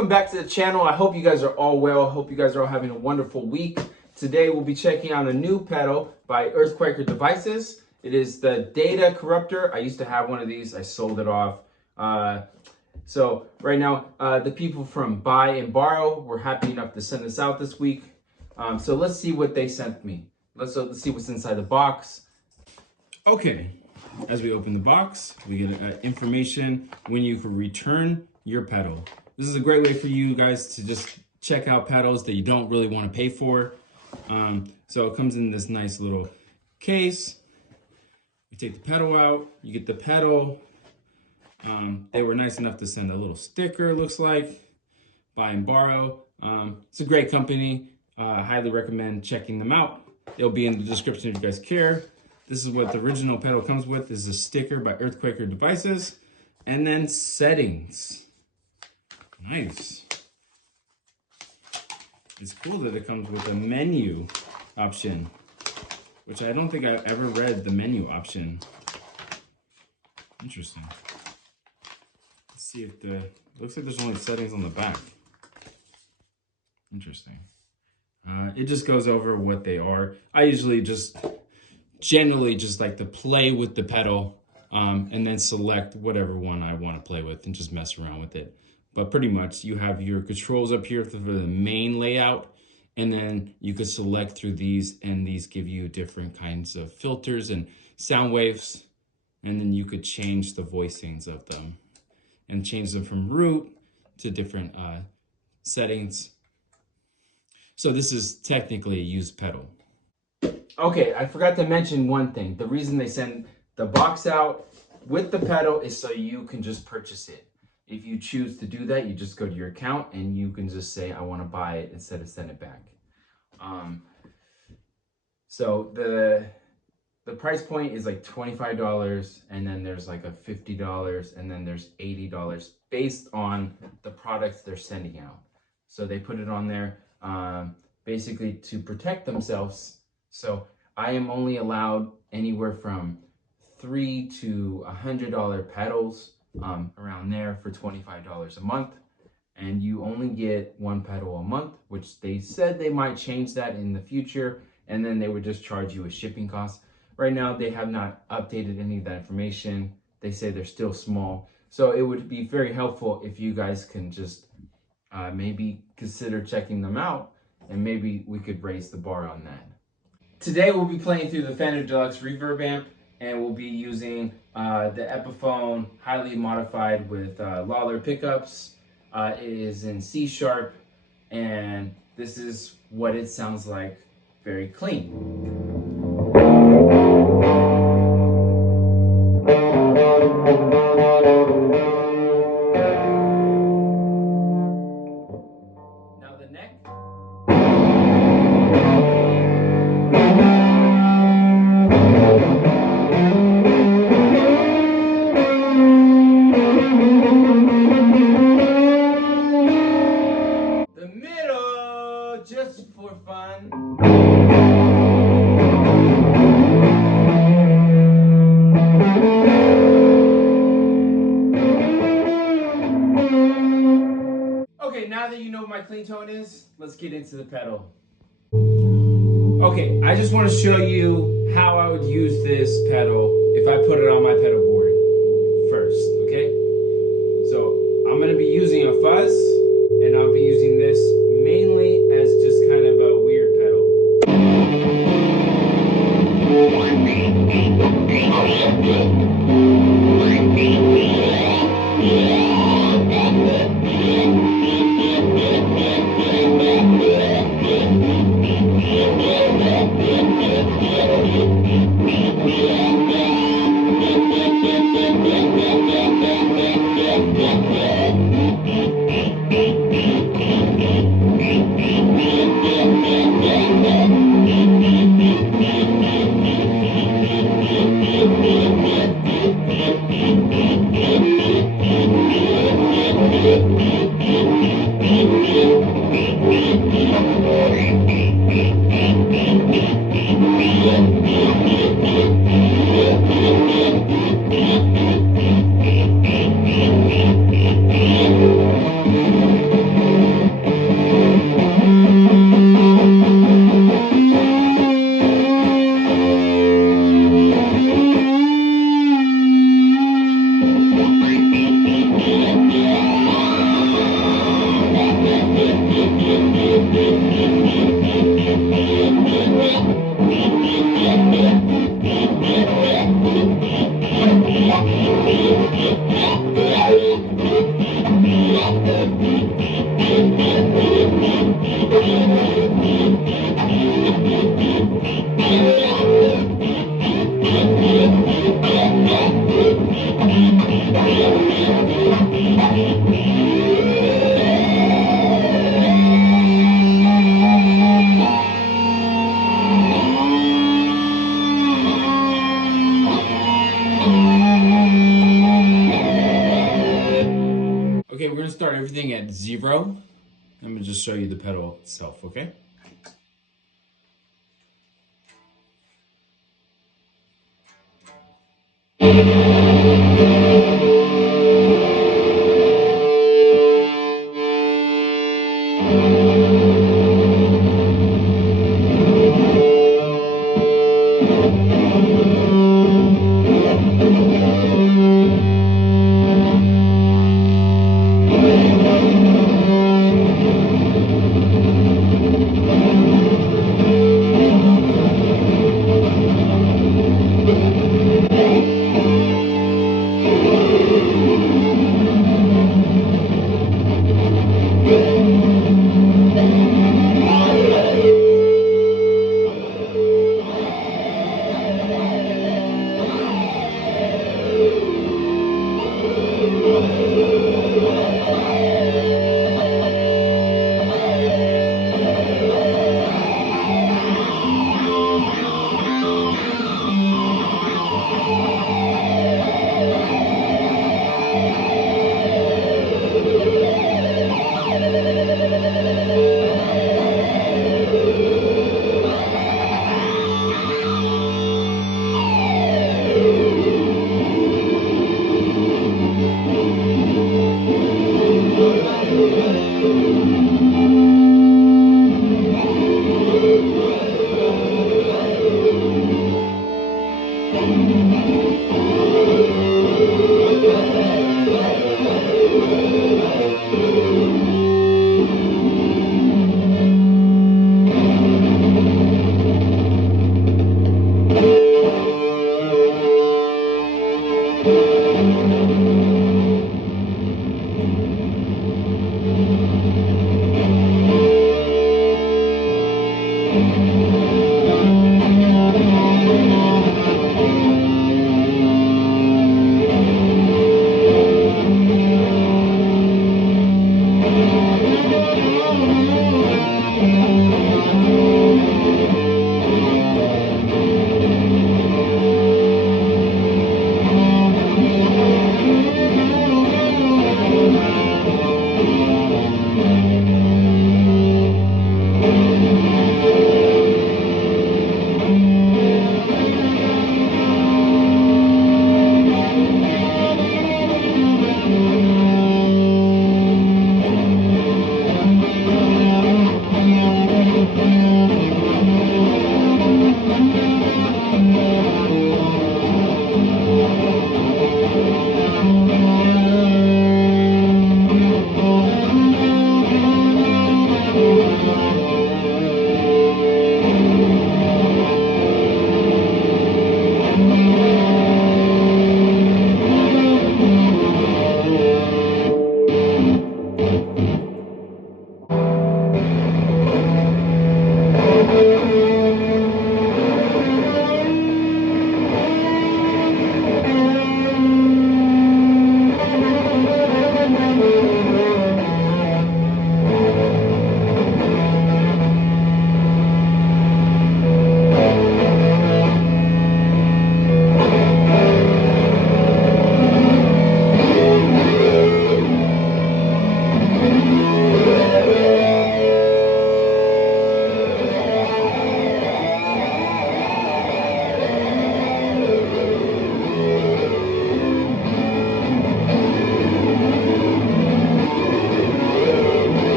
welcome back to the channel. I hope you guys are all well. I hope you guys are all having a wonderful week. Today we'll be checking out a new pedal by EarthQuakerDevices. It is the Data Corruptor. I used to have one of these. I sold it off. So right now, the people from Buy and Borrow were happy enough to send this out this week. So let's see what they sent me. Let's see what's inside the box. Okay, as we open the box, we get information when you can return your pedal. This is a great way for you guys to just check out pedals that you don't really want to pay for. So it comes in this nice little case. You take the pedal out, you get the pedal. They were nice enough to send a little sticker, looks like. Buy and Borrow. It's a great company. I highly recommend checking them out. It'll be in the description if you guys care. This is what the original pedal comes with. This is a sticker by EarthQuakerDevices. And then settings. Nice. It's cool that it comes with a menu option, which I don't think I've ever read the menu option. Interesting. Let's see if looks like there's only settings on the back. Interesting. It just goes over what they are. I usually generally just like to play with the pedal and then select whatever one I want to play with and just mess around with it. But pretty much you have your controls up here for the main layout, and then you could select through these, and these give you different kinds of filters and sound waves, and then you could change the voicings of them and change them from root to different settings. So this is technically a used pedal. Okay, I forgot to mention one thing. The reason they send the box out with the pedal is so you can just purchase it. If you choose to do that, you just go to your account and you can just say, I want to buy it instead of send it back. So the price point is like $25, and then there's like a $50, and then there's $80 based on the products they're sending out. So they put it on there basically to protect themselves. So I am only allowed anywhere from $3 to $100 pedals around there for $25 a month. And you only get one pedal a month, which they said they might change that in the future, and then they would just charge you a shipping cost. Right now, they have not updated any of that information. They say they're still small. So it would be very helpful if you guys can just maybe consider checking them out, and maybe we could raise the bar on that. Today we'll be playing through the Fender Deluxe Reverb amp, and we'll be using the Epiphone highly modified with Lawler pickups. It is in C sharp, and this is what it sounds like, very clean. Just for fun. Okay, now that you know what my clean tone is, let's get into the pedal. Okay, I just want to show you how I would use this pedal if I put it on my pedal board first, okay? So I'm going to be using a fuzz, and I'll be using this mainly as just kind of a weird pedal. everything at 0. I'm gonna just show you the pedal itself, okay?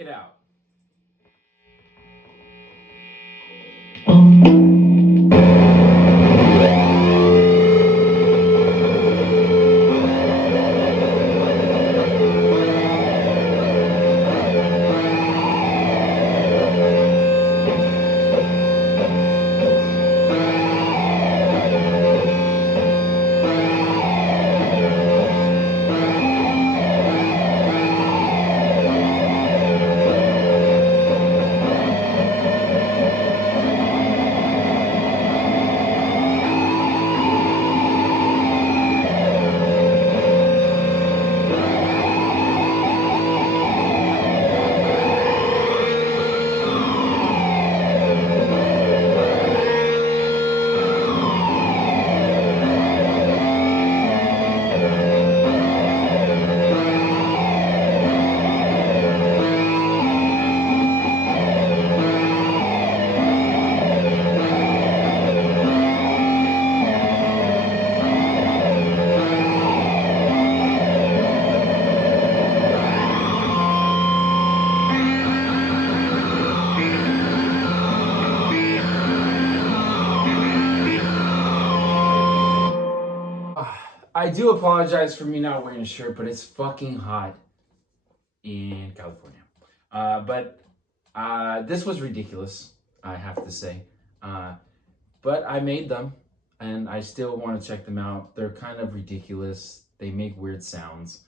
check it out. I do apologize for me not wearing a shirt, but it's fucking hot in California. But this was ridiculous, I have to say. But I made them, and I still want to check them out. They're kind of ridiculous. They make weird sounds.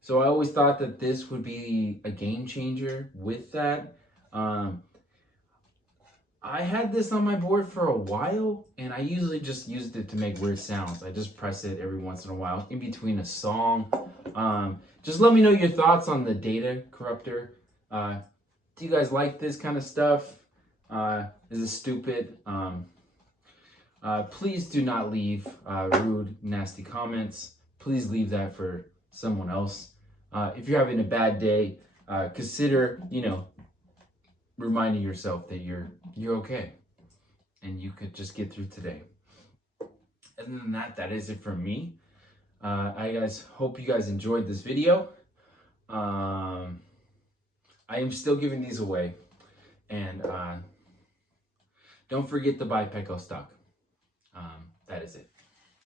So I always thought that this would be a game changer with that. I had this on my board for a while, and I usually just used it to make weird sounds. I just press it every once in a while in between a song. Just let me know your thoughts on the data corruptor. Do you guys like this kind of stuff? Is it stupid? Please do not leave rude, nasty comments. Please leave that for someone else. If you're having a bad day, consider, reminding yourself that you're okay and you could just get through today. Other than that, that is it for me. I hope you guys enjoyed this video. I am still giving these away, and don't forget to buy petco stock. That is it.